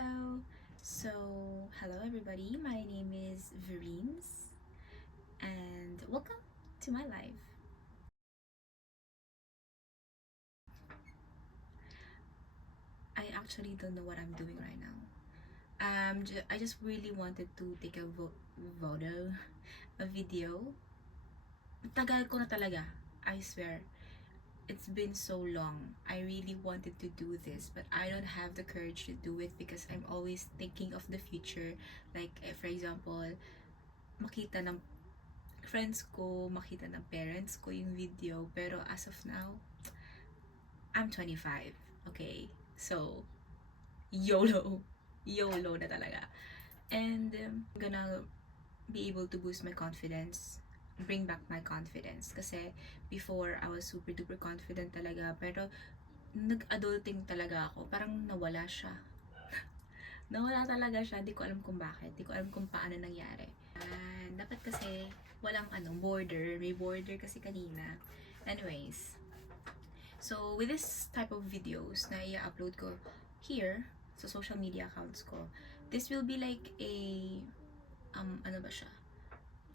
Hello! So, hello everybody. My name is Vereen's and welcome to my life. I actually don't know what I'm doing right now. I just really wanted to take a photo, a video. Tagal ko na talaga. I swear. It's been so long. I really wanted to do this, but I don't have the courage to do it because I'm always thinking of the future. Like, for example, makita ng friends ko, makita ng parents ko yung video. Pero as of now, I'm 25. Okay? So, YOLO. YOLO na talaga. And I'm gonna be able to boost my confidence, bring back my confidence. Kasi before, I was super duper confident talaga. Pero nag-adulting talaga ako. Parang nawala siya. Nawala talaga siya. Di ko alam kung bakit. Di ko alam kung paano nangyari. And dapat kasi walang border. May border kasi kanina. Anyways, so with this type of videos na i-upload ko here sa social media accounts ko, this will be like a ano ba siya?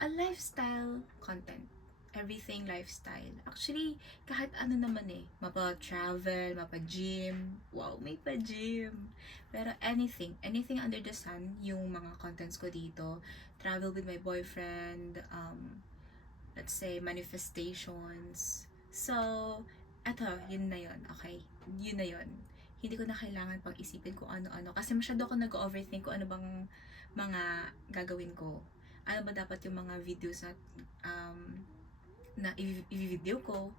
A lifestyle content. Everything lifestyle. Actually, kahit ano naman mapa-travel, mapa-gym. Wow, may pa-gym. Pero anything under the sun, yung mga contents ko dito. Travel with my boyfriend, let's say, manifestations. So, yun na yun, okay? Yun na yun. Hindi ko na kailangan pag-isipin kung ano-ano. Kasi masyado ako nag-overthink kung ano bang mga gagawin ko. Ano ba dapat yung mga videos na i-video ko.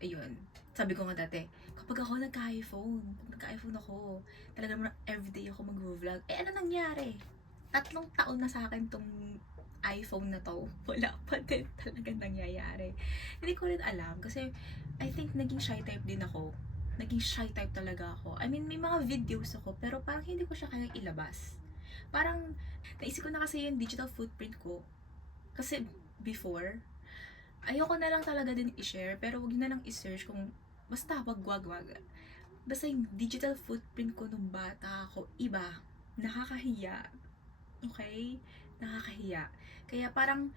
Ayun. Sabi ko nga dati, kapag ako nagka-iPhone ako, talaga naman everyday ako mag-vlog. Ano nangyari? 3 taon na sa akin tong iPhone na to. Wala pa din talaga nangyayari. Hindi ko rin alam kasi I think naging shy type din ako. Naging shy type talaga ako. I mean, may mga videos ako pero parang hindi ko siya kayang ilabas. Parang naisip ko na kasi yung digital footprint ko. Kasi before, ayoko na lang talaga din i-share pero wag na lang i-search kung basta wag. Basta yung digital footprint ko nung bata ako, iba. Nakakahiya. Okay? Nakakahiya. Kaya parang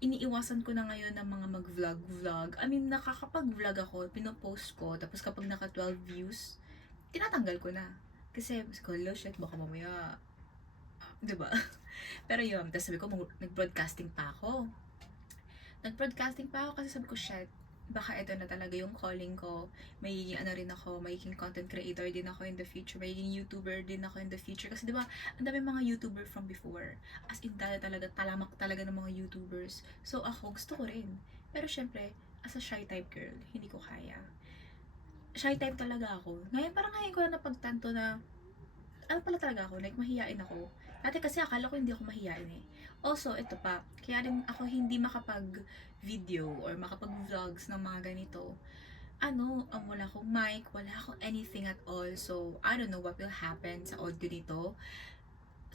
iniiwasan ko na ngayon ng mga mag-vlog. I mean, nakakapag-vlog ako, pinopost ko, tapos kapag naka 12 views, tinatanggal ko na. Kasi, shit, baka mamaya, 'di ba? Pero yun, tapos sabi ko, nag-broadcasting pa ako. Nag-broadcasting pa ako kasi sabi ko, shit, baka ito na talaga yung calling ko. Magiging rin ako, magiging content creator din ako in the future, magiging YouTuber din ako in the future. Kasi diba, ang dami mga YouTuber from before. As in, talaga, talamak talaga ng mga YouTubers. So ako, gusto ko rin. Pero syempre, as a shy type girl, hindi ko kaya. Shy type talaga ako. Ngayon ko na napagtanto na ano pala talaga ako, like mahiyain ako. Dati kasi akala ko hindi ako mahiyain eh. Also, ito pa, kaya rin ako hindi makapag-video or makapag-vlogs ng mga ganito. Wala akong mic, wala akong anything at all. So, I don't know what will happen sa audio nito.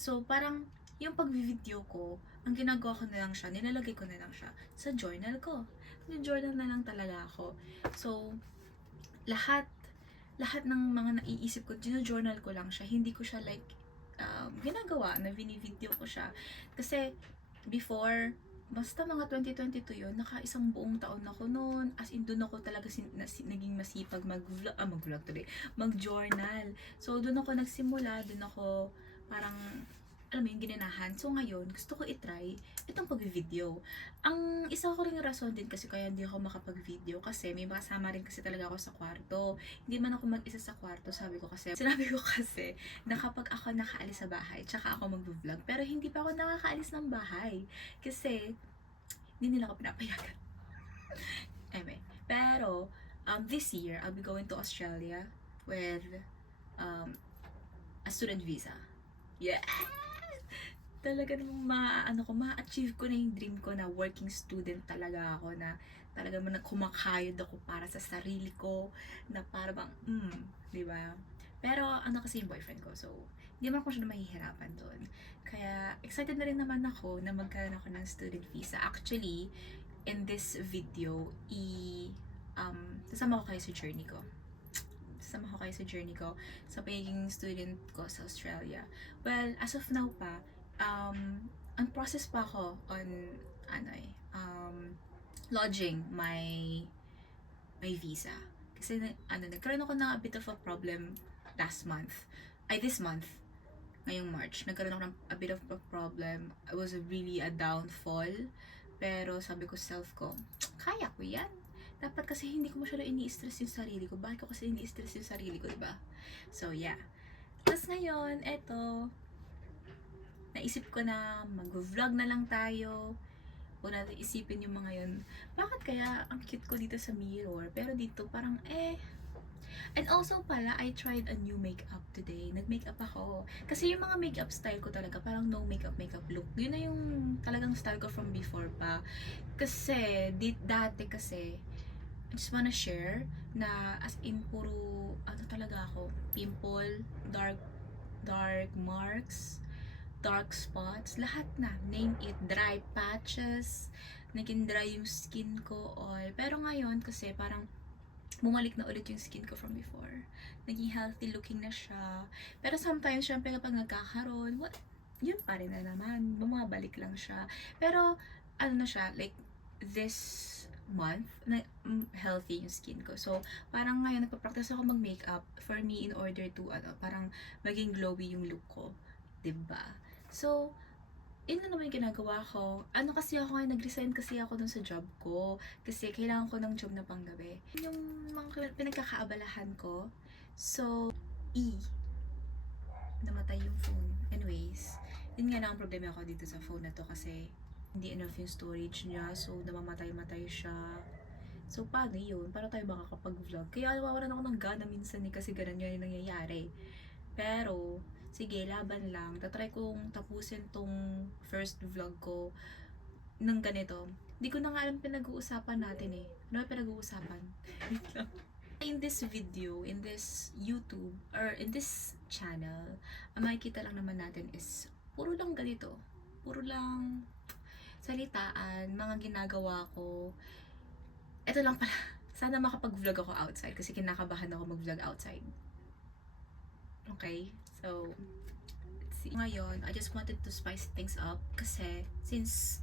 So, parang yung pag-video ko, ang ginagawa ko na lang siya, nilalagay ko na lang siya sa journal ko. Journal na lang talaga ako. So, lahat lahat ng mga naiisip ko, journal ko lang siya. Hindi ko siya like ginagawa na video ko siya. Kasi before, basta mga 2022 yun, naka-isang buong taon ako noon. As in, doon ako talaga naging masipag mag-vlog today, mag-journal. So, doon ako nagsimula, doon ako parang alam mo yung ginanahan. So ngayon, gusto ko i-try itong pag-video. Ang isa ko ring rason din kasi kaya hindi ako makapag-video kasi may kasama rin kasi talaga ako sa kwarto. Hindi man ako mag-isa sa kwarto, sinabi ko kasi na kapag ako nakaalis sa bahay, tsaka ako mag-vlog. Pero hindi pa ako nakakaalis ng bahay kasi hindi nila ako pinapayagan. Anyway, pero this year, I'll be going to Australia with a student visa. Yeah! Talaga namang ma-achieve ko na yung dream ko na working student talaga ako, na talaga man kumakayod ako para sa sarili ko, na para bang, di ba? Pero kasi yung boyfriend ko, so hindi man ako siya na mahihirapan doon. Kaya excited na rin naman ako na magkaroon ako ng student visa. Actually, in this video, sasama ko kayo sa journey ko. sasama ko kayo sa journey ko sa pagiging student ko sa Australia. Well, as of now pa, on process pa ako on lodging my visa. Kasi nagkaroon ako ng a bit of a problem this month, ngayong March. Nagkaroon ako ng a bit of a problem. It was really a downfall. Pero sabi ko sa self ko, kaya ko yan. Dapat kasi hindi ko masyado ini-stress yung sarili ko. Bakit ko kasi ini-stress yung sarili ko, diba? So, yeah. Tapos ngayon, eto, naisip ko na mag-vlog na lang tayo. Huwag natin isipin yung mga yun. Bakit kaya ang cute ko dito sa mirror? Pero dito parang And also pala, I tried a new makeup today. Nag-makeup ako. Kasi yung mga makeup style ko talaga, parang no makeup look. Yun na yung talagang style ko from before pa. Kasi, dati kasi, I just wanna share na as in puro, talaga ako, pimple, dark marks, dark spots, lahat na, name it, dry patches, naging dry yung skin ko, all. Pero ngayon, kasi parang, bumalik na ulit yung skin ko from before. Naging healthy looking na siya. Pero sometimes, syempre kapag nagkakaroon, yun pa rin na naman, bumabalik lang siya. Pero, na siya, like, this month, healthy yung skin ko. So, parang ngayon, nagpa-practice ako mag-makeup for me in order to, parang maging glowy yung look ko. Diba? So, yun na naman yung ginagawa ko. Kasi ako ngayon, nag-resign kasi ako dun sa job ko. Kasi kailangan ko ng job na panggabi. Yung mga pinagkakaabalahan ko. So, namatay yung phone. Anyways, yun nga lang ang problema ako dito sa phone na to kasi hindi enough yung storage niya. So, namamatay-matay siya. So, paano yun? Para tayo makakapag-vlog. Kaya nawawalan ako ng gana minsan kasi ganun yun yung nangyayari. Pero, sige, laban lang. Tatry kong tapusin tong first vlog ko ng ganito. Hindi ko na nga alam pinag-uusapan natin eh. Ano ba pinag-uusapan? In this video, in this YouTube, or in this channel, ang makikita lang naman natin is puro lang ganito. Puro lang salitaan, mga ginagawa ko. Ito lang pala. Sana makapag-vlog ako outside kasi kinakabahan ako mag-vlog outside. Okay? So, let's see. Ngayon, I just wanted to spice things up kasi since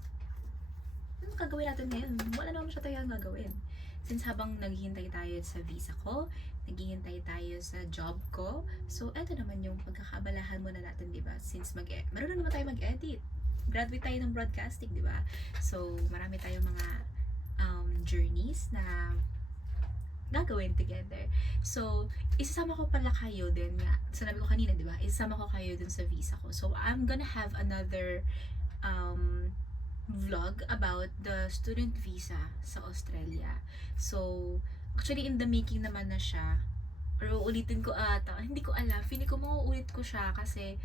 ano gagawin natin ngayon? Wala naman siya tayong gagawin. Since habang naghihintay tayo sa visa ko, naghihintay tayo sa job ko, so eto naman yung pagkakabalahan muna natin, diba? Since marunong naman tayo mag-edit. Graduate tayo ng broadcasting, diba? So, marami tayong mga journeys na gagawin together. So, isasama ko pala kayo din nga. Sinabi ko kanina, di ba? Isasama ko kayo dun sa visa ko. So, I'm gonna have another vlog about the student visa sa Australia. So, actually in the making naman na siya. Or uulitin ko ata. Hindi ko alam. Feeling ko mauulit ko siya kasi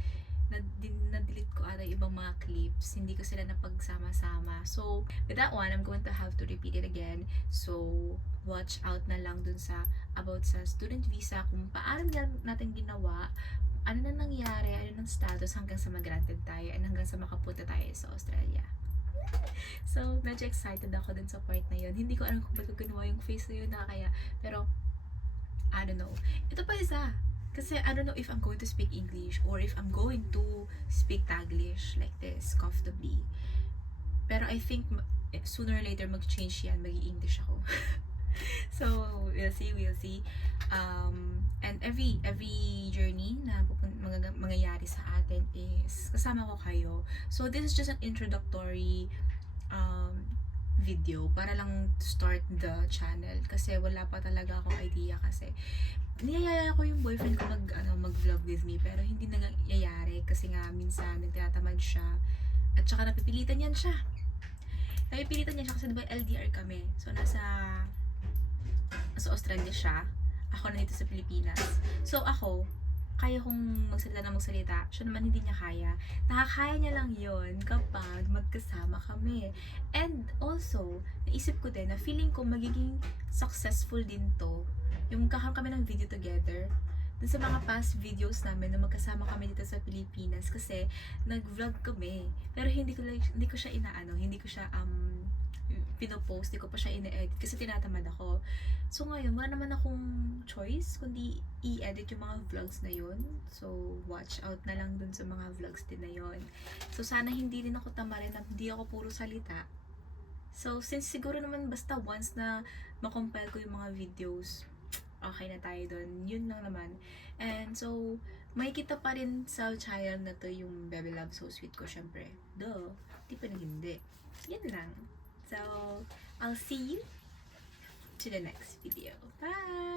na-delete ko ata yung ibang mga clips. Hindi ko sila napagsama-sama. So, with that one, I'm going to have to repeat it again. So, watch out na lang dun sa about sa student visa, kung paano natin ginawa, ano na nangyari, ano ng status hanggang sa mag-granted tayo and hanggang sa makapunta tayo sa Australia. So, medyo excited ako dun sa part na yun. Hindi ko alam kung ba't ko ginawa yung face na yun na kaya. Pero, I don't know. Ito pa isa. Kasi I don't know if I'm going to speak English or if I'm going to speak Taglish like this, comfortably. Pero I think sooner or later mag-change yan, mag-i-English ako. So, we'll see. And every journey na mangyayari sa atin is kasama ko kayo. So, this is just an introductory video para lang start the channel kasi wala pa talaga akong idea kasi niyayaya ko yung boyfriend ko mag-vlog with me pero hindi nangyayari kasi nga minsan nagtatamad siya at saka napipilitan siya kasi diba LDR kami, so nasa Australia siya, ako na dito sa Pilipinas. So ako kaya kong magsalita, siya naman hindi niya kaya. Nakakaya niya lang yon kapag magkasama kami. And also, naisip ko din na feeling ko magiging successful din to yung magkakaroon kami ng video together dun sa mga past videos namin na magkasama kami dito sa Pilipinas kasi nag-vlog kami pero hindi ko siya pinopost, di ko pa siya ine-edit kasi tinatamad ako. So ngayon, wala naman akong choice kundi i-edit yung mga vlogs na yun. So watch out na lang dun sa mga vlogs din na yun. So sana hindi din ako tamarin at hindi ako puro salita. So since siguro naman basta once na makompile ko yung mga videos, okay na tayo dun. Yun lang naman. And so, makikita pa rin sa channel na to yung Bebe Love So Sweet ko, syempre. Duh, di pa nang hindi. Yan lang. So, I'll see you to the next video. Bye!